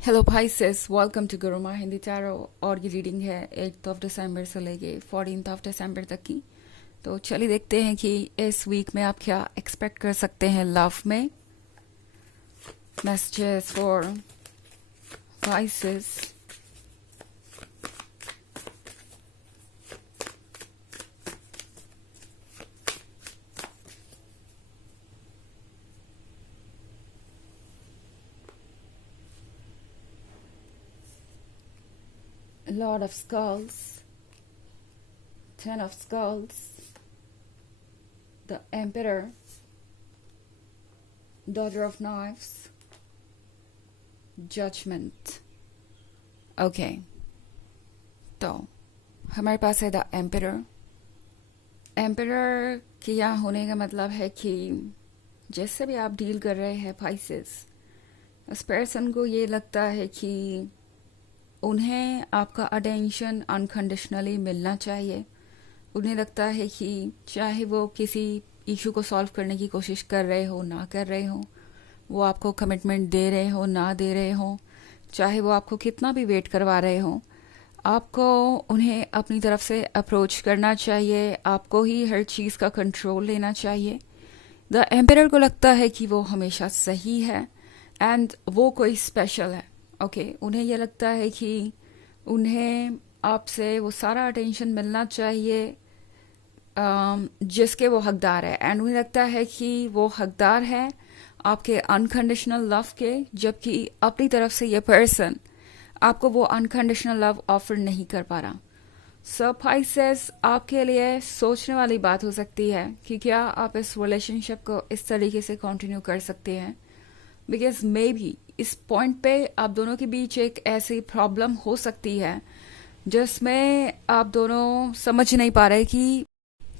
Hello भाई सिस, welcome to गुरुमा Hindi tarot. और ये रीडिंग है 8th ऑफ दिसंबर से लेके 14th ऑफ दिसंबर तक की। तो चलिए देखते हैं कि इस वीक में आप क्या एक्सपेक्ट कर सकते हैं लव में। मैसेजेस फॉर भाई sis. Lord of skulls, 10 of skulls, the emperor, daughter of knives, judgement. Okay, तो हमारे पास है द एम्परर। एम्परर के यहाँ होने का मतलब है कि जैसे भी आप डील कर रहे हैं पाइसेस, उस पर्सन को ये लगता है कि उन्हें आपका अटेंशन अनकंडीशनली मिलना चाहिए। उन्हें लगता है कि चाहे वो किसी इशू को सॉल्व करने की कोशिश कर रहे हो ना कर रहे हो, वो आपको कमिटमेंट दे रहे हो ना दे रहे हो, चाहे वो आपको कितना भी वेट करवा रहे हो, आपको उन्हें अपनी तरफ से अप्रोच करना चाहिए। आपको ही हर चीज़ का कंट्रोल लेना चाहिए। द एम्परर को लगता है कि वो हमेशा सही है एंड वो कोई स्पेशल है। ओके, उन्हें यह लगता है कि उन्हें आपसे वो सारा अटेंशन मिलना चाहिए जिसके वो हकदार है। एंड उन्हें लगता है कि वो हकदार है आपके अनकंडीशनल लव के, जबकि अपनी तरफ से ये पर्सन आपको वो अनकंडीशनल लव ऑफर नहीं कर पा रहा। सो पाइसेस, आपके लिए सोचने वाली बात हो सकती है कि क्या आप इस रिलेशनशिप को इस तरीके से कंटिन्यू कर सकते हैं, बिकॉज मे बी इस पॉइंट पे आप दोनों के बीच एक ऐसी प्रॉब्लम हो सकती है जिसमें आप दोनों समझ नहीं पा रहे कि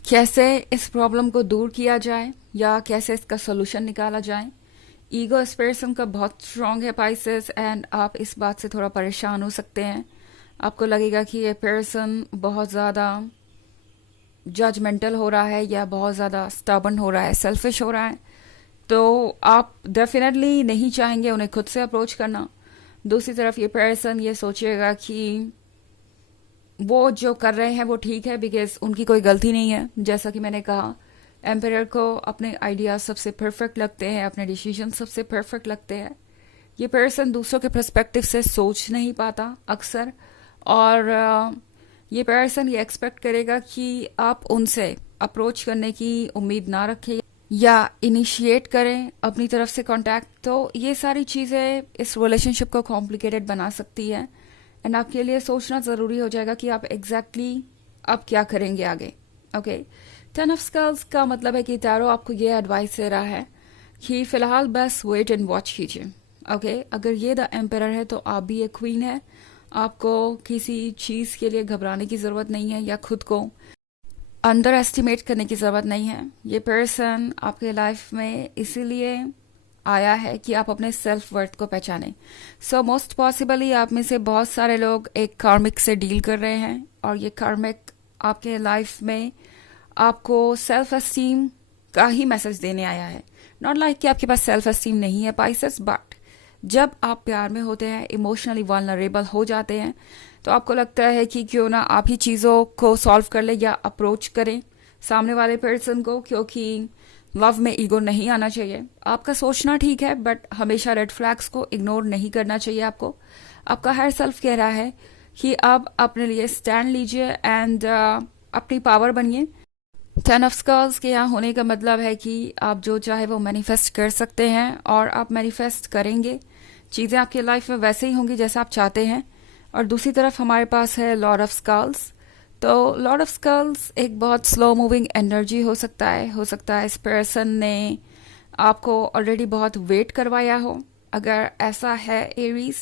कैसे इस प्रॉब्लम को दूर किया जाए या कैसे इसका सोल्यूशन निकाला जाए। ईगो इस पर्सन का बहुत स्ट्रांग है पाइसेस, एंड आप इस बात से थोड़ा परेशान हो सकते हैं। आपको लगेगा कि ये पर्सन बहुत ज़्यादा जजमेंटल हो रहा है या बहुत ज़्यादा स्टबर्न हो रहा है, सेल्फिश हो रहा है। तो आप डेफिनेटली नहीं चाहेंगे उन्हें खुद से अप्रोच करना। दूसरी तरफ ये पर्सन ये सोचेगा कि वो जो कर रहे हैं वो ठीक है, बिकॉज उनकी कोई गलती नहीं है। जैसा कि मैंने कहा, एम्पायर को अपने आइडियाज सबसे परफेक्ट लगते हैं, अपने डिसीजन सबसे परफेक्ट लगते हैं। ये पर्सन दूसरों के पर्सपेक्टिव से सोच नहीं पाता अक्सर, और ये पर्सन ये एक्सपेक्ट करेगा कि आप उनसे अप्रोच करने की उम्मीद ना रखें या इनिशिएट करें अपनी तरफ से कांटेक्ट। तो ये सारी चीज़ें इस रिलेशनशिप को कॉम्प्लिकेटेड बना सकती है, एंड आपके लिए सोचना ज़रूरी हो जाएगा कि आप एग्जैक्टली अब क्या करेंगे आगे। ओके, 10 ऑफ स्कल्स का मतलब है कि टैरो आपको ये एडवाइस दे रहा है कि फिलहाल बस वेट एंड वॉच कीजिए। ओके, अगर ये द एम्परर है तो आप भी एक क्वीन है। आपको किसी चीज़ के लिए घबराने की ज़रूरत नहीं है या खुद को अंडर एस्टिमेट करने की ज़रूरत नहीं है। ये पर्सन आपके लाइफ में इसीलिए आया है कि आप अपने सेल्फ वर्थ को पहचानें। सो मोस्ट पॉसिबली आप में से बहुत सारे लोग एक कार्मिक से डील कर रहे हैं, और ये कार्मिक आपके लाइफ में आपको सेल्फ एस्टीम का ही मैसेज देने आया है। नॉट लाइक कि आपके पास सेल्फ एस्टीम नहीं है पाइसेस, बट जब आप प्यार में होते हैं, इमोशनली वल्नरेबल हो जाते हैं, तो आपको लगता है कि क्यों ना आप ही चीज़ों को सॉल्व कर ले या अप्रोच करें सामने वाले पर्सन को, क्योंकि लव में ईगो नहीं आना चाहिए। आपका सोचना ठीक है, बट हमेशा रेड फ्लैग्स को इग्नोर नहीं करना चाहिए आपको। आपका हर सेल्फ कह रहा है कि आप अपने लिए स्टैंड लीजिए एंड अपनी पावर बनिए। 10 ऑफ स्कल्स के यहाँ होने का मतलब है कि आप जो चाहे वो मैनिफेस्ट कर सकते हैं, और आप मैनिफेस्ट करेंगे, चीज़ें आपकी लाइफ में वैसे ही होंगी जैसा आप चाहते हैं। और दूसरी तरफ हमारे पास है लॉर्ड ऑफ स्कल्स। तो लॉर्ड ऑफ स्कल्स एक बहुत स्लो मूविंग एनर्जी हो सकता है। इस पर्सन ने आपको ऑलरेडी बहुत वेट करवाया हो। अगर ऐसा है एरीज,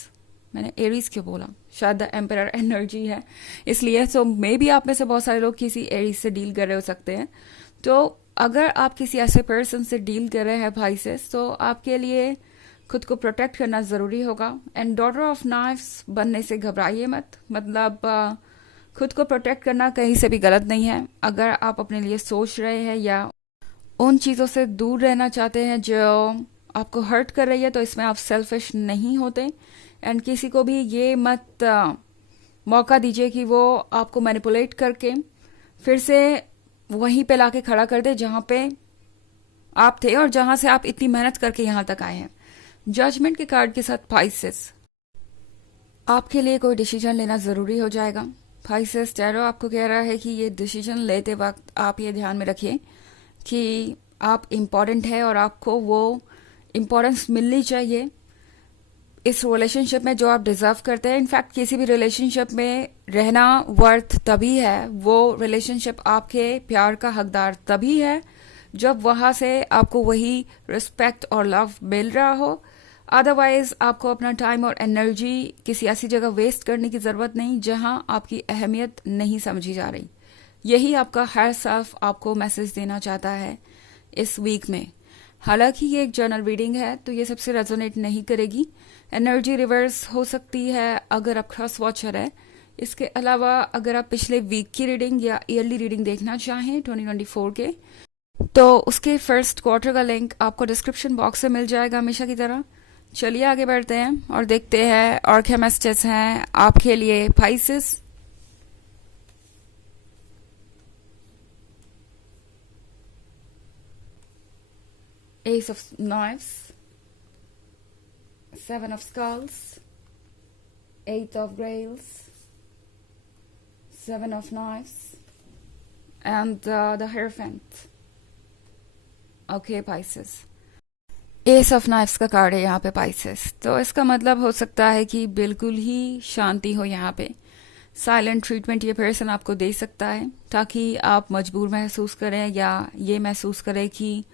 मैंने एरीज क्यों बोला, शायद द एम्परर एनर्जी है इसलिए। सो मे बी आप में से बहुत सारे लोग किसी एरीज से डील कर रहे हो सकते हैं। तो अगर आप किसी ऐसे पर्सन से डील कर रहे हैं भाई से, तो आपके लिए खुद को प्रोटेक्ट करना ज़रूरी होगा। एंड डॉटर ऑफ नाइफ्स बनने से घबराइए मत। मतलब खुद को प्रोटेक्ट करना कहीं से भी गलत नहीं है। अगर आप अपने लिए सोच रहे हैं या उन चीज़ों से दूर रहना चाहते हैं जो आपको हर्ट कर रही है तो इसमें आप सेल्फिश नहीं होते। एंड किसी को भी ये मत मौका दीजिए कि वो आपको मैनिपुलेट करके फिर से वहीं पे लाके खड़ा कर दे जहां पे आप थे और जहां से आप इतनी मेहनत करके यहां तक आए हैं। जजमेंट के कार्ड के साथ पाइसेस, आपके लिए कोई डिसीजन लेना जरूरी हो जाएगा। पाइसेस टैरो आपको कह रहा है कि ये डिसीजन लेते वक्त आप ये ध्यान में रखिए कि आप इम्पोर्टेंट है और आपको वो इम्पोर्टेंस मिलनी चाहिए इस रिलेशनशिप में जो आप डिजर्व करते हैं। इनफैक्ट किसी भी रिलेशनशिप में रहना वर्थ तभी है, वो रिलेशनशिप आपके प्यार का हकदार तभी है जब वहां से आपको वही रिस्पेक्ट और लव मिल रहा हो। अदरवाइज आपको अपना टाइम और एनर्जी किसी ऐसी जगह वेस्ट करने की जरूरत नहीं जहां आपकी अहमियत नहीं समझी जा रही। यही आपका हायर सेल्फ आपको मैसेज देना चाहता है इस वीक में। हालांकि ये एक जर्नल रीडिंग है तो ये सबसे रेजोनेट नहीं करेगी। एनर्जी रिवर्स हो सकती है अगर आप क्रॉस वॉचर है। इसके अलावा अगर आप पिछले वीक की रीडिंग या ईयरली रीडिंग देखना चाहें 2024 के, तो उसके फर्स्ट क्वार्टर का लिंक आपको डिस्क्रिप्शन बॉक्स में मिल जाएगा हमेशा की तरह। चलिए आगे बढ़ते हैं और देखते हैं और क्या मैसेजेस हैं आपके लिए Pisces. Ace of Knives, Seven of Skulls, Eight of Grails, Seven of Knives, and the Hierophant. Okay, Pisces. S of knifes का कार्ड है यहाँ पे पाइसेस, तो इसका मतलब हो सकता है कि बिल्कुल ही शांति हो यहाँ पे। साइलेंट ट्रीटमेंट ये पर्सन आपको दे सकता है ताकि आप मजबूर महसूस करें या ये महसूस करें कि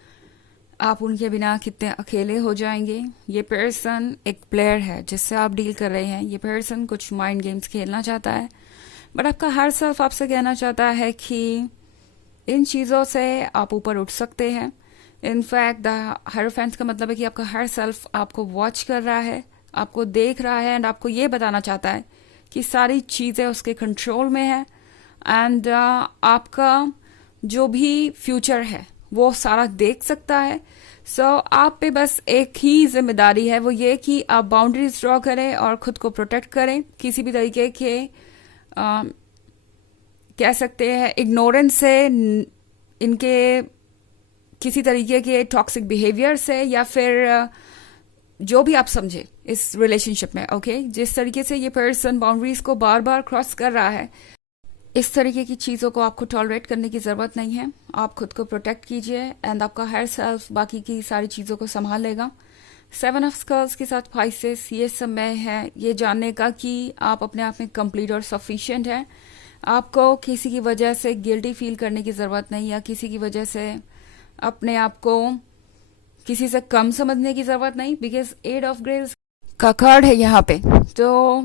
आप उनके बिना कितने अकेले हो जाएंगे। ये पर्सन एक प्लेयर है जिससे आप डील कर रहे हैं। ये पर्सन कुछ माइंड गेम्स खेलना चाहता है, बट आपका हर सेल्फ आपसे कहना चाहता है कि इन चीज़ों से आप ऊपर उठ सकते हैं। इनफैक्ट द हायरोफेंट का मतलब है कि आपका हर सेल्फ आपको वॉच कर रहा है, आपको देख रहा है एंड आपको ये बताना चाहता है कि सारी चीज़ें उसके कंट्रोल में है एंड आपका जो भी फ्यूचर है वो सारा देख सकता है। सो आप पे बस एक ही जिम्मेदारी है, वो ये कि आप बाउंड्रीज ड्रॉ करें और खुद को प्रोटेक्ट करें किसी भी तरीके के कह सकते हैं इग्नोरेंस से, इनके किसी तरीके के टॉक्सिक बिहेवियर से, या फिर जो भी आप समझे इस रिलेशनशिप में। ओके, जिस तरीके से ये पर्सन बाउंड्रीज को बार बार क्रॉस कर रहा है, इस तरीके की चीज़ों को आपको टॉलरेट करने की ज़रूरत नहीं है। आप खुद को प्रोटेक्ट कीजिए एंड आपका हायर सेल्फ बाकी की सारी चीज़ों को संभाल लेगा। सेवन ऑफ स्कल्स के साथ पाइसेस, ये समय है ये जानने का कि आप अपने आप में कंप्लीट और सफिशिएंट है। आपको किसी की वजह से गिल्टी फील करने की ज़रूरत नहीं या किसी की वजह से अपने आप को किसी से कम समझने की ज़रूरत नहीं, बिकॉज एट ऑफ ग्रेल्स का कार्ड है यहाँ पे। तो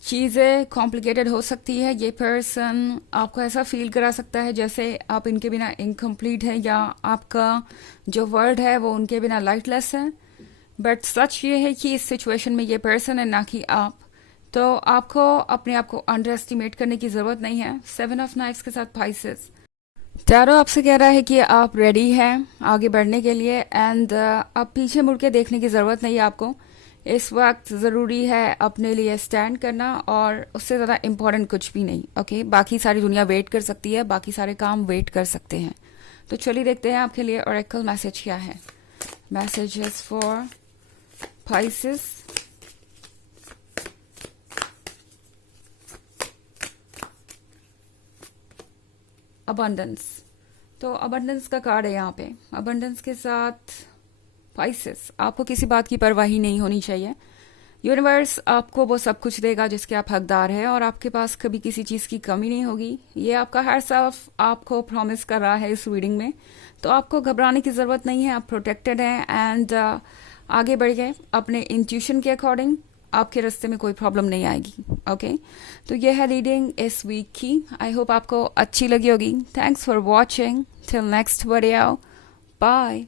चीज़ें कॉम्प्लिकेटेड हो सकती है। ये पर्सन आपको ऐसा फील करा सकता है जैसे आप इनके बिना इनकम्प्लीट है या आपका जो वर्ल्ड है वो उनके बिना लाइटलेस है। बट सच ये है कि इस सिचुएशन में ये पर्सन है ना कि आप, तो आपको अपने आप को अंडर एस्टिमेट करने की ज़रूरत नहीं है। सेवन ऑफ नाइफ्स के साथ पाइसेस, टैरो आपसे कह रहा है कि आप रेडी हैं आगे बढ़ने के लिए एंड अब पीछे मुड़ के देखने की ज़रूरत नहीं है आपको। इस वक्त ज़रूरी है अपने लिए स्टैंड करना और उससे ज़्यादा इम्पोर्टेंट कुछ भी नहीं। ओके, बाकी सारी दुनिया वेट कर सकती है, बाकी सारे काम वेट कर सकते हैं। तो चलिए देखते हैं आपके लिए ओरेकल मैसेज क्या है। Messages for Pisces, abundance. तो अबंडेंस का कार्ड है यहाँ पे। अबंडेंस के साथ पाइसेस, आपको किसी बात की परवाह ही नहीं होनी चाहिए। यूनिवर्स आपको वो सब कुछ देगा जिसके आप हकदार हैं और आपके पास कभी किसी चीज़ की कमी नहीं होगी। ये आपका हर सेल्फ आपको प्रॉमिस कर रहा है इस रीडिंग में। तो आपको घबराने की ज़रूरत नहीं है, आप प्रोटेक्टेड हैं एंड आगे बढ़ गए अपने इंट्यूशन के अकॉर्डिंग। आपके रास्ते में कोई प्रॉब्लम नहीं आएगी। ओके, तो ये है रीडिंग इस वीक की। आई होप आपको अच्छी लगी होगी। Thanks for watching. Till next video, bye.